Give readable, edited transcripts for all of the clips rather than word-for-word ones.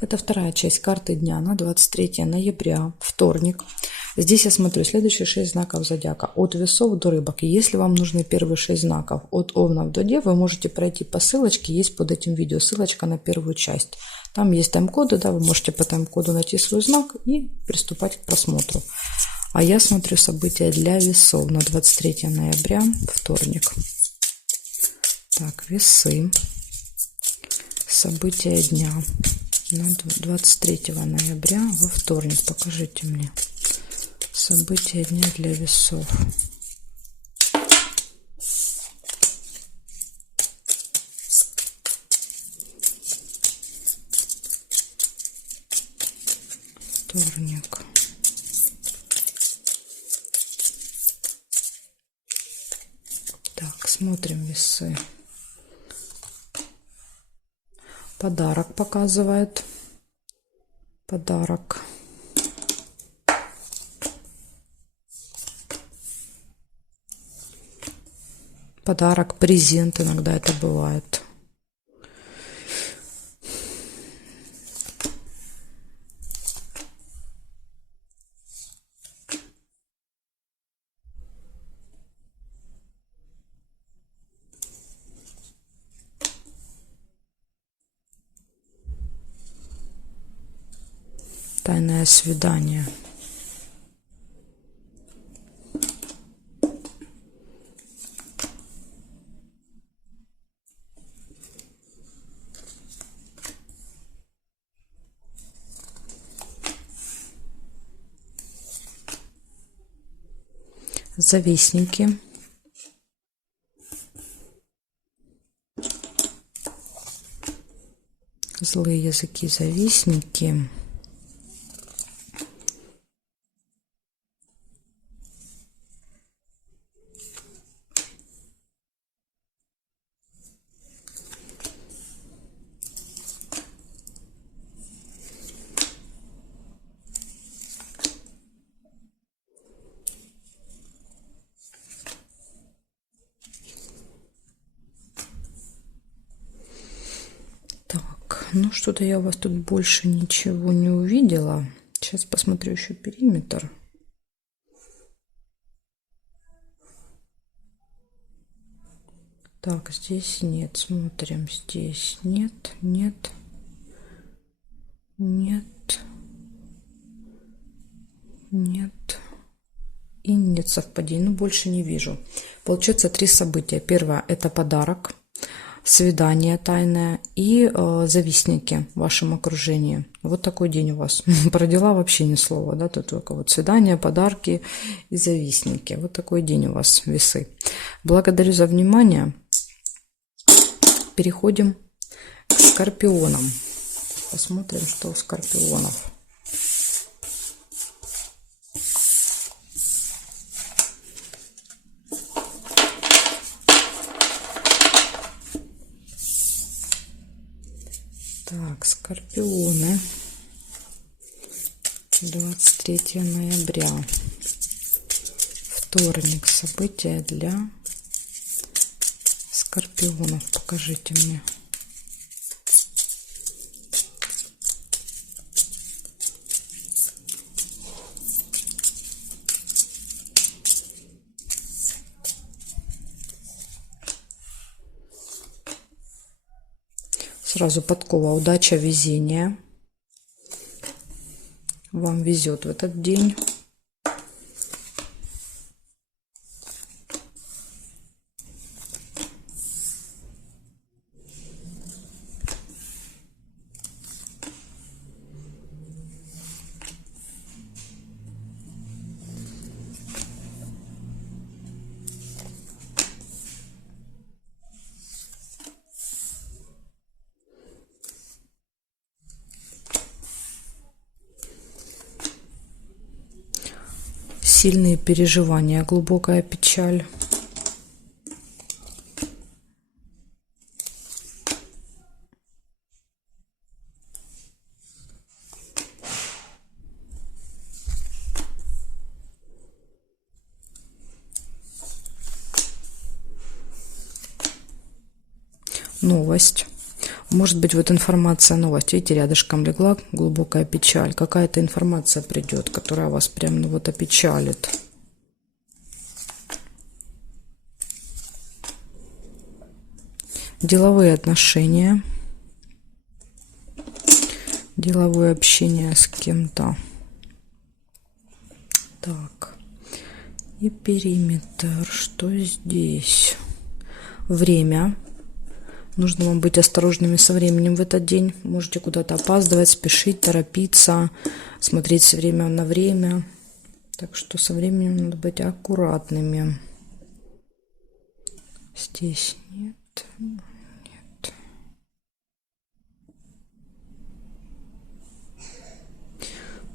Это вторая часть карты дня на 23 ноября, вторник. Здесь я смотрю следующие 6 знаков зодиака. От весов до рыбок. И если вам нужны первые 6 знаков от овнов до дев, вы можете пройти по ссылочке, есть под этим видео ссылочка на первую часть. Там есть тайм-коды, да, вы можете по тайм-коду найти свой знак и приступать к просмотру. А я смотрю события для весов на 23 ноября, вторник. Так, весы. События дня на 23 ноября во вторник. Покажите мне события дня для весов. Вторник. Так, смотрим весы. Подарок показывает. Подарок. Подарок, презент иногда это бывает. Тайное свидание. Завистники. Злые языки, завистники. Ну, что-то я у вас тут больше ничего не увидела. Сейчас посмотрю еще периметр. Так, здесь нет. Смотрим. Здесь нет, нет, нет, нет. И нет совпадений. Ну, больше не вижу. Получается 3 события. Первое – это подарок. Свидание тайное и завистники в вашем окружении. Вот такой день у вас. Про дела вообще ни слова, да, тут только вот свидания, подарки и завистники. Вот такой день у вас, весы. Благодарю за внимание. Переходим к скорпионам. Посмотрим, что у скорпионов. Так, скорпионы. 23 ноября. Вторник. События для скорпионов. Покажите мне. Сразу подкова, удача, везение. Вам везет в этот день. Сильные переживания, глубокая печаль. Новость. Может быть, вот информация, новость, видите, рядышком легла, глубокая печаль. Какая-то информация придет, которая вас прям, ну, вот опечалит. Деловые отношения. Деловое общение с кем-то. Так. И периметр. Что здесь? Время. Нужно вам быть осторожными со временем в этот день. Можете куда-то опаздывать, спешить, торопиться, смотреть все время на время. Так что со временем надо быть аккуратными. Здесь нет. Нет.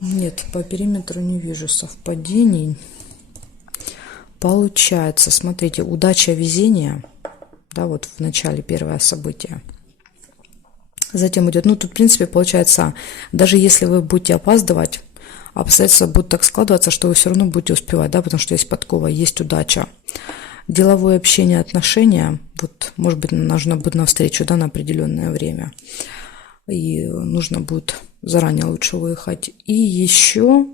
Нет, по периметру не вижу совпадений. Получается, смотрите, удача, везение. Да, вот в начале первое событие. Затем идет, ну тут в принципе получается, даже если вы будете опаздывать, обстоятельства будут так складываться, что вы все равно будете успевать, да, потому что есть подкова, есть удача. Деловое общение, отношения, вот, может быть, нужно будет на встречу, да, на определенное время. И нужно будет заранее лучше выехать. И еще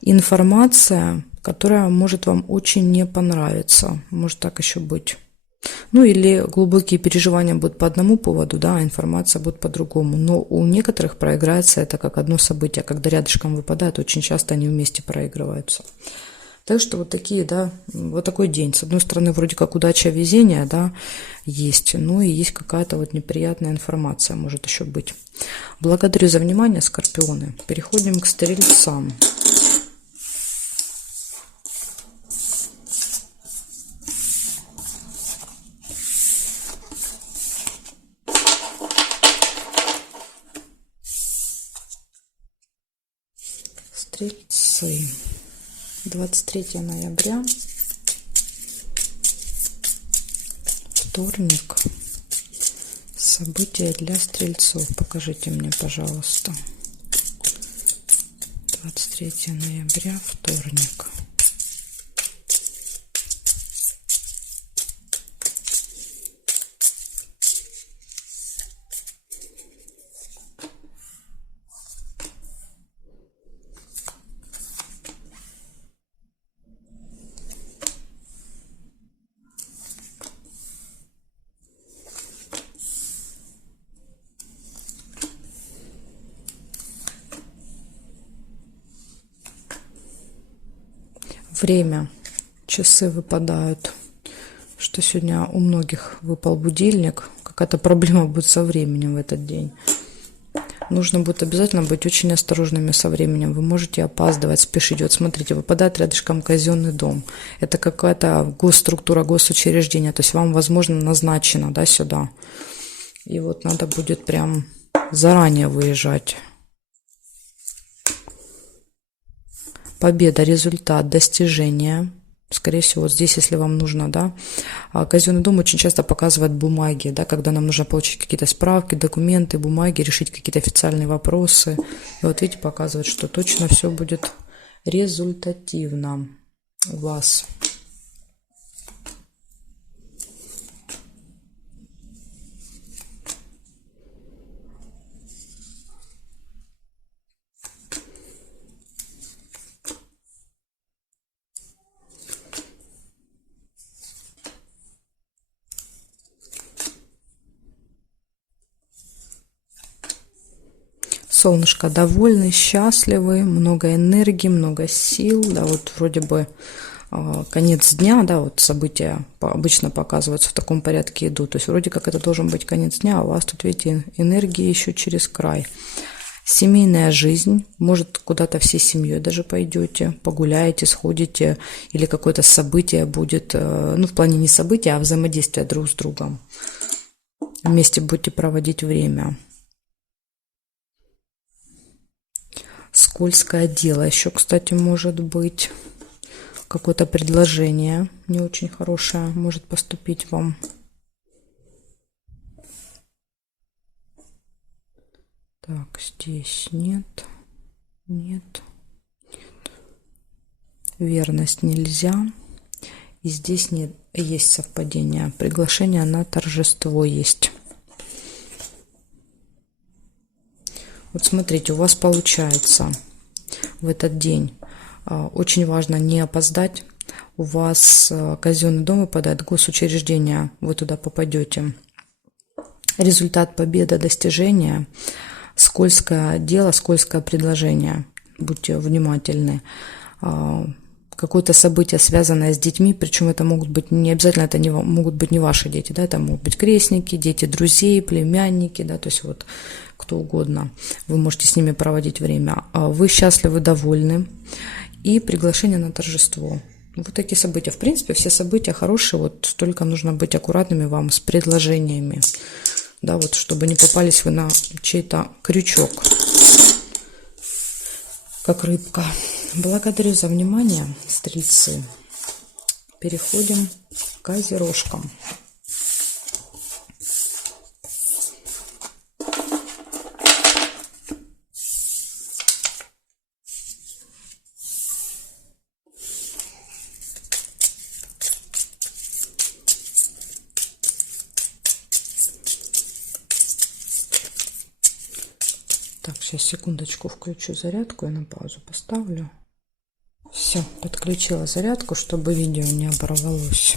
информация, которая может вам очень не понравиться. Может так еще быть. Ну или глубокие переживания будут по одному поводу, да, а информация будет по другому. Но у некоторых проиграется это как одно событие. Когда рядышком выпадают, очень часто они вместе проигрываются. Так что вот такие, да, вот такой день. С одной стороны, вроде как удача, везение, да, есть. Ну и есть какая-то вот неприятная информация, может еще быть. Благодарю за внимание, скорпионы. Переходим к стрельцам. Стрельцы. 23 ноября. Вторник. События для стрельцов. Покажите мне, пожалуйста. 23 ноября, вторник. Время. Часы выпадают. Что сегодня у многих выпал будильник. Какая-то проблема будет со временем в этот день. Нужно будет обязательно быть очень осторожными со временем. Вы можете опаздывать, спешить. Вот смотрите, выпадает рядышком казенный дом. Это какая-то госструктура, госучреждение. То есть вам, возможно, назначено, да, сюда. И вот надо будет прям заранее выезжать. Победа, результат, достижение. Скорее всего, вот здесь, если вам нужно, да. Казенный дом очень часто показывает бумаги, да, когда нам нужно получить какие-то справки, документы, бумаги, решить какие-то официальные вопросы. И вот видите, показывает, что точно все будет результативно у вас. Солнышко довольны, счастливы, много энергии, много сил, да, вот вроде бы конец дня, да, вот события обычно показываются в таком порядке идут, то есть вроде как это должен быть конец дня, а у вас тут, видите, энергии еще через край. Семейная жизнь, может куда-то всей семьей даже пойдете, погуляете, сходите, или какое-то событие будет, ну в плане не события, а взаимодействия друг с другом. Вместе будете проводить время. Скользкое дело еще, кстати, может быть. Какое-то предложение не очень хорошее может поступить вам. Так, здесь нет. Нет. Нет. Верность нельзя. И здесь нет, есть совпадение. Приглашение на торжество есть. Вот смотрите, у вас получается в этот день. Очень важно не опоздать. У вас казенный дом выпадает, госучреждение, вы туда попадете. Результат, победа, достижение, скользкое дело, скользкое предложение. Будьте внимательны. Какое-то событие, связанное с детьми, причем это могут быть не обязательно, это не, могут быть не ваши дети, да, это могут быть крестники, дети друзей, племянники, да, то есть вот кто угодно. Вы можете с ними проводить время. Вы счастливы, довольны. И приглашение на торжество. Вот такие события. В принципе, все события хорошие, вот только нужно быть аккуратными вам с предложениями. Да, вот чтобы не попались вы на чей-то крючок, как рыбка. Благодарю за внимание, стрельцы. Переходим к козерожкам. Так, сейчас секундочку включу зарядку и на паузу поставлю. Все, подключила зарядку, чтобы видео не оборвалось.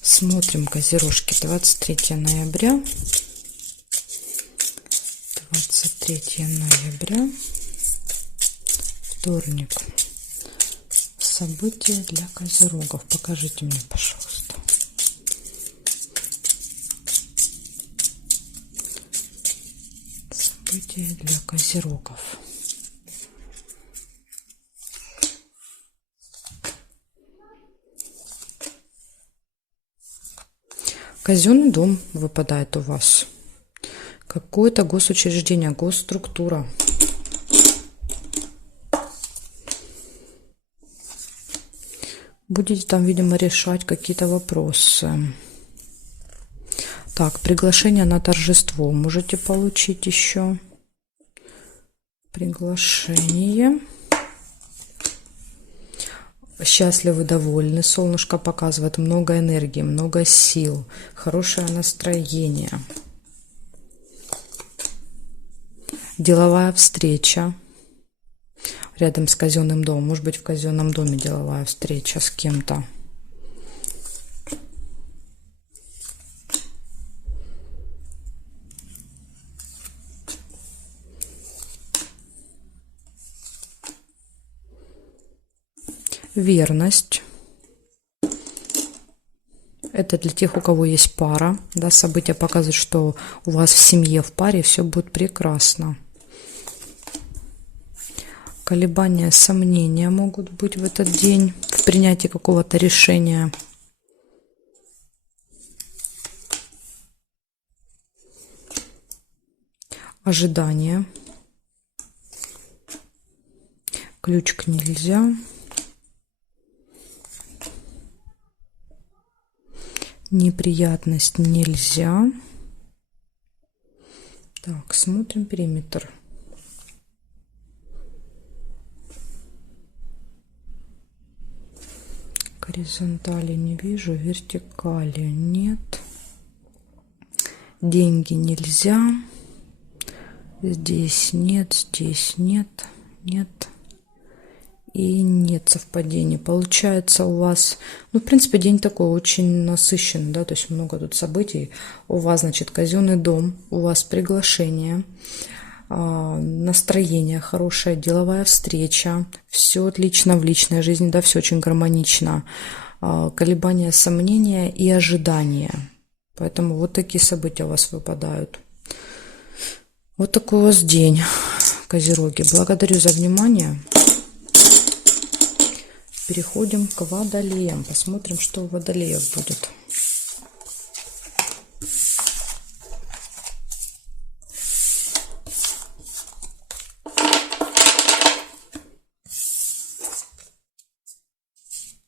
Смотрим козерожки. 23 ноября. 23 ноября. Вторник. События для козерогов. Покажите мне, пожалуйста. События для козерогов. Казенный дом выпадает у вас. Какое-то госучреждение, госструктура. Будете там, видимо, решать какие-то вопросы. Так, приглашение на торжество можете получить еще. Приглашение. Счастливы, довольны. Солнышко показывает много энергии, много сил, хорошее настроение. Деловая встреча рядом с казенным домом. Может быть, в казенном доме деловая встреча с кем-то. Верность. Это для тех, у кого есть пара. Да, события показывают, что у вас в семье, в паре все будет прекрасно. Колебания, сомнения могут быть в этот день в принятии какого-то решения. Ожидание. Ключик нельзя. Неприятность нельзя. Так, смотрим периметр. Горизонтали не вижу, вертикали нет. Деньги нельзя. Здесь нет, нет. И нет совпадений. Получается у вас, ну, в принципе, день такой очень насыщенный, да, то есть много тут событий. У вас, значит, казенный дом, у вас приглашение, настроение хорошее, деловая встреча, все отлично в личной жизни, да, все очень гармонично. Колебания, сомнения и ожидания. Поэтому вот такие события у вас выпадают. Вот такой у вас день, козероги. Благодарю за внимание. Переходим к водолеям. Посмотрим, что у водолеев будет.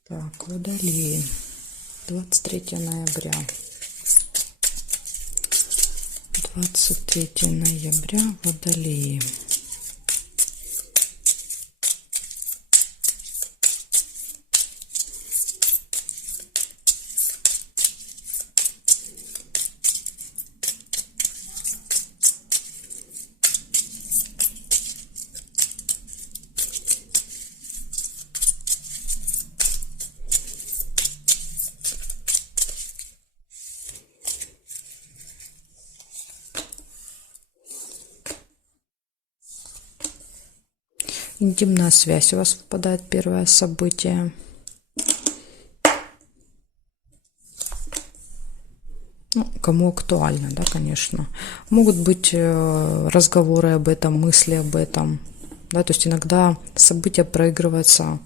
Так, водолеи. 23 ноября. 23 ноября. Водолеи. Интимная связь у вас выпадает, первое событие. Ну, кому актуально, да, конечно. Могут быть разговоры об этом, мысли об этом. Да, то есть иногда события проигрываются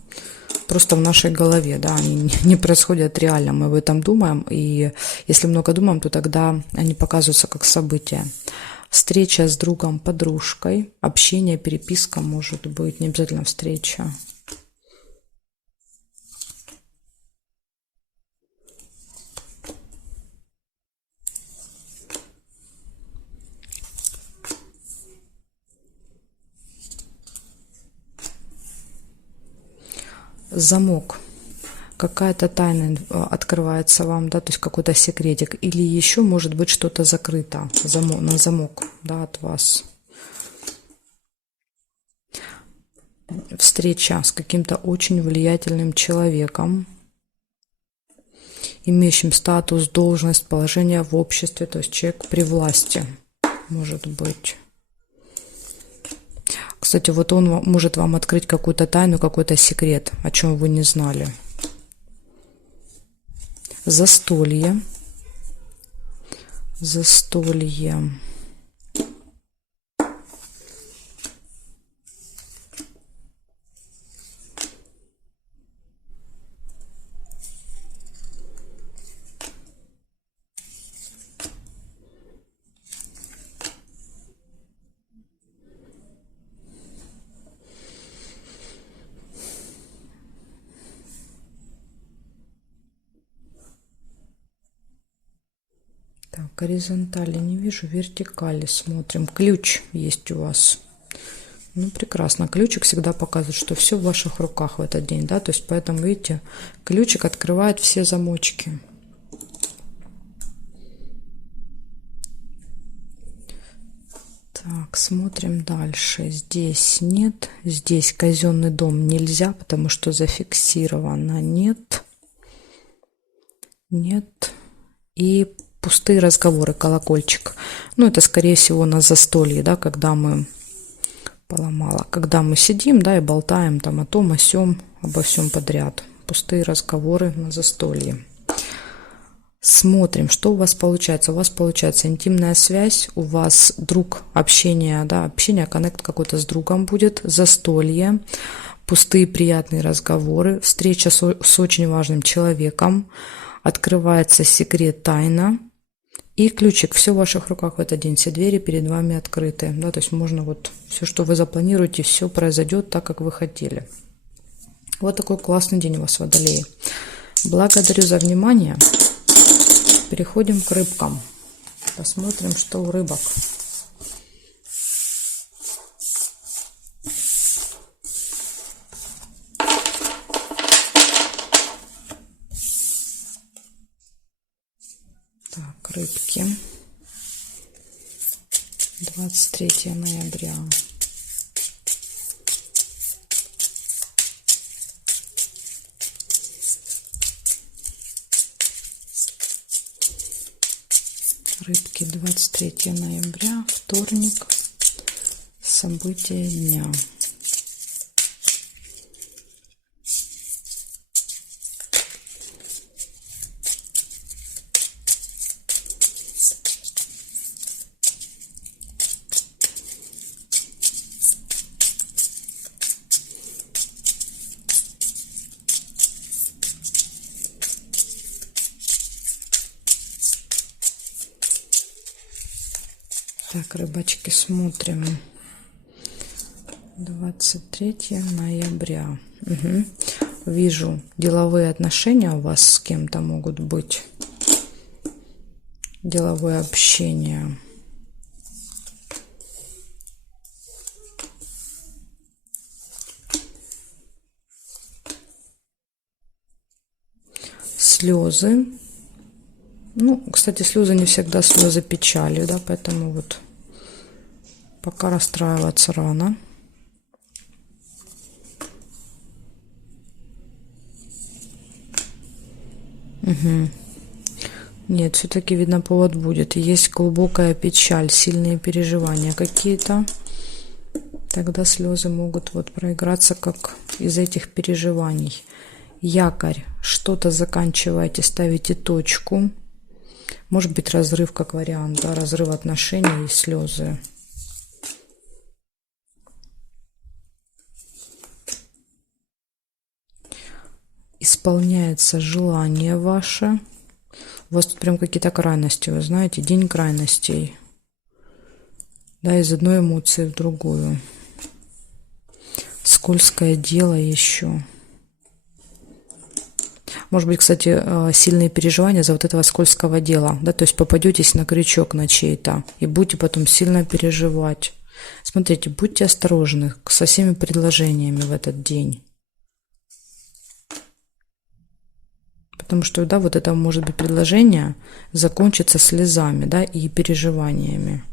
просто в нашей голове, да, они не происходят реально, мы об этом думаем, и если много думаем, то тогда они показываются как события. Встреча с другом, подружкой, общение, переписка может быть, не обязательно встреча. Замок. Какая-то тайна открывается вам, да, то есть какой-то секретик. Или еще может быть что-то закрыто на замок, да, от вас. Встреча с каким-то очень влиятельным человеком, имеющим статус, должность, положение в обществе, то есть человек при власти, может быть. Кстати, вот он может вам открыть какую-то тайну, какой-то секрет, о чем вы не знали. Застолье. Застолье. Так, горизонтали не вижу, вертикали смотрим. Ключ есть у вас. Ну, прекрасно. Ключик всегда показывает, что все в ваших руках в этот день, да, то есть поэтому, видите, ключик открывает все замочки. Так, смотрим дальше. Здесь нет, здесь казенный дом нельзя, потому что зафиксировано. Нет. Нет. И пустые разговоры, колокольчик. Ну, это, скорее всего, на застолье, да, когда мы поломала. Когда мы сидим, да, и болтаем там о том, о сём, обо всем подряд. Пустые разговоры на застолье. Смотрим, что у вас получается. У вас получается интимная связь, у вас друг, общение, да, общение, коннект какой-то с другом будет, застолье, пустые приятные разговоры, встреча с очень важным человеком, открывается секрет, тайна. И ключик, все в ваших руках в этот день, все двери перед вами открыты. Да, то есть можно вот все, что вы запланируете, все произойдет так, как вы хотели. Вот такой классный день у вас, водолеи. Благодарю за внимание. Переходим к рыбкам. Посмотрим, что у рыбок. Так, рыбки. 23 ноября. Рыбки, 23 ноября, вторник, события дня. Так, рыбачки, смотрим. 23 ноября. Угу. Вижу, деловые отношения у вас с кем-то могут быть. Деловое общение. Слезы. Ну, кстати, слезы не всегда слезы печали, да, поэтому вот пока расстраиваться рано. Угу. Нет, все-таки, видно, повод будет. Есть глубокая печаль, сильные переживания какие-то. Тогда слезы могут вот проиграться как из этих переживаний. Якорь. Что-то заканчиваете, ставите точку. Может быть, разрыв как вариант, да, разрыв отношений и слезы. Исполняется желание ваше. У вас тут прям какие-то крайности, вы знаете, день крайностей. Да, из одной эмоции в другую. Скользкое дело еще. Может быть, кстати, сильные переживания за вот этого скользкого дела. Да, то есть попадетесь на крючок на чей-то и будете потом сильно переживать. Смотрите, будьте осторожны со всеми предложениями в этот день. Потому что, да, вот это может быть предложение закончится слезами, да, и переживаниями.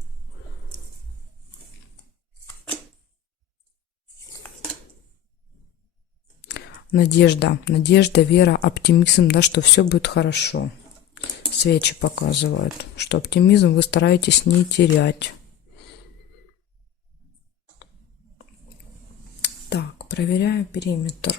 Надежда, вера, оптимизм, да, что все будет хорошо. Свечи показывают, что оптимизм вы стараетесь не терять. Так, проверяю периметр.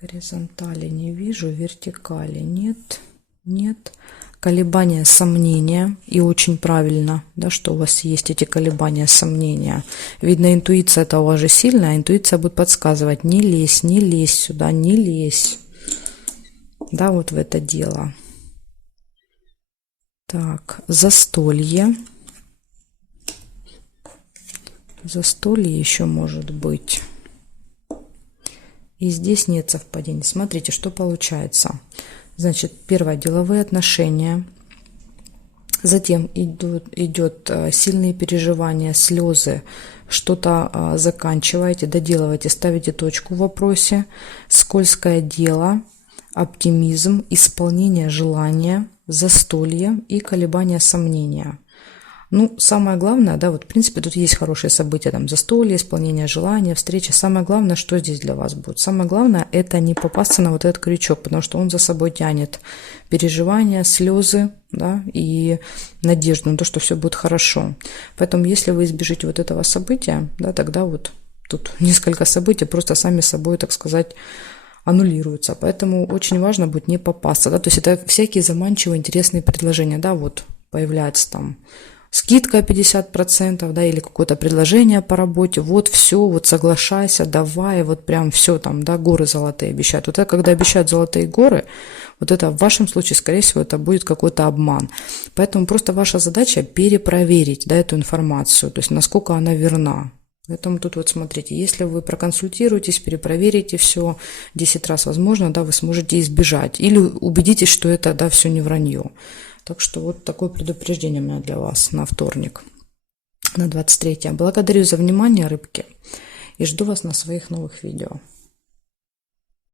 Горизонтали не вижу, вертикали нет, нет. Колебания, сомнения, и очень правильно, да, что у вас есть эти колебания, сомнения. Видно, интуиция это у вас же сильная, интуиция будет подсказывать: не лезь сюда, не лезь, да, вот в это дело. Так, застолье. Застолье еще может быть. И здесь нет совпадений. Смотрите, что получается. Значит, первое, деловые отношения. Затем идет сильные переживания, слезы. Что-то заканчиваете, доделываете, ставите точку в вопросе. Скользкое дело, оптимизм, исполнение желания, застолье и колебания, сомнения. Ну, самое главное, да, вот в принципе тут есть хорошие события, там застолье, исполнение желания, встреча. Самое главное, что здесь для вас будет? Самое главное, это не попасться на вот этот крючок, потому что он за собой тянет переживания, слезы, да, и надежду на то, что все будет хорошо. Поэтому, если вы избежите вот этого события, да, тогда вот тут несколько событий просто сами собой, так сказать, аннулируются. Поэтому очень важно будет не попасться, да, то есть это всякие заманчивые, интересные предложения, да, вот появляется там скидка 50%, да, или какое-то предложение по работе, вот все, вот соглашайся, давай, вот прям все там, да, горы золотые обещают. Вот это, когда обещают золотые горы, вот это в вашем случае, скорее всего, это будет какой-то обман. Поэтому просто ваша задача перепроверить, да, эту информацию, то есть насколько она верна. Поэтому тут вот смотрите, если вы проконсультируетесь, перепроверите все 10 раз, возможно, да, вы сможете избежать. Или убедитесь, что это, да, все не вранье. Так что вот такое предупреждение у меня для вас на вторник, на 23. Благодарю за внимание, рыбки, и жду вас на своих новых видео.